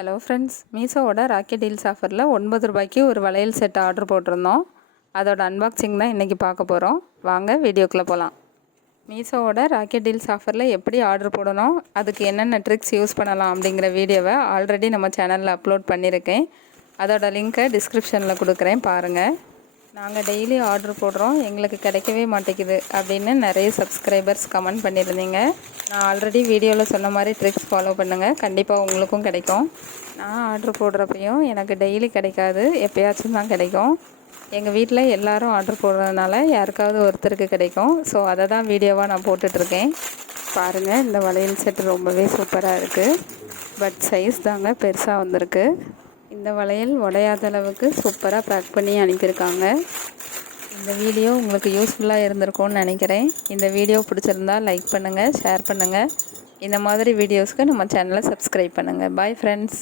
Hello friends, மீஷோவோட rocket deals ஆஃபரில் 9 ரூபாய்க்கு ஒரு வளையல் செட் ஆர்டர் போட்டிருந்தோம். அதோட அன்பாக்சிங் தான் இன்றைக்கி பார்க்க போகிறோம். வாங்க வீடியோக்குள்ளே போகலாம். மீஷோவோட ராக்கெட் டீல்ஸ் ஆஃபரில் எப்படி ஆர்டர் போடணும், அதுக்கு என்னென்ன ட்ரிக்ஸ் யூஸ் பண்ணலாம் அப்படிங்கிற வீடியோவை ஆல்ரெடி நம்ம சேனலில் அப்லோட் பண்ணியிருக்கேன். அதோட லிங்க்கை டிஸ்கிரிப்ஷனில் கொடுக்குறேன், பாருங்கள். நாங்கள் டெய்லி ஆர்டர் போடுறோம், எங்களுக்கு கிடைக்கவே மாட்டேங்குது அப்படின்னு நிறைய சப்ஸ்கிரைபர்ஸ் கமெண்ட் பண்ணியிருந்தீங்க. நான் ஆல்ரெடி வீடியோவில் சொன்ன மாதிரி ட்ரிக்ஸ் ஃபாலோ பண்ணுங்கள், கண்டிப்பாக உங்களுக்கும் கிடைக்கும். நான் ஆர்டர் போடுறப்பையும் எனக்கு டெய்லி கிடைக்காது, எப்போயாச்சும் தான் கிடைக்கும். எங்கள் வீட்டில் எல்லோரும் ஆர்டர் போடுறதுனால யாருக்காவது ஒருத்தருக்கு கிடைக்கும். ஸோ அதை தான் வீடியோவாக நான் போட்டுட்ருக்கேன். பாருங்கள், இந்த வளையல் செட்டு ரொம்பவே சூப்பராக இருக்குது. பட் சைஸ் தாங்க பெருசாக வந்திருக்கு. இந்த வளையல் உடையாத அளவுக்கு சூப்பராக பேக் பண்ணி அனுப்பியிருக்காங்க. இந்த வீடியோ உங்களுக்கு யூஸ்ஃபுல்லாக இருந்திருக்கும்னு நினைக்கிறேன். இந்த வீடியோ பிடிச்சிருந்தா லைக் பண்ணுங்கள், ஷேர் பண்ணுங்கள். இந்த மாதிரி வீடியோஸ்க்கு நம்ம சேனலை சப்ஸ்கிரைப் பண்ணுங்கள். Bye friends.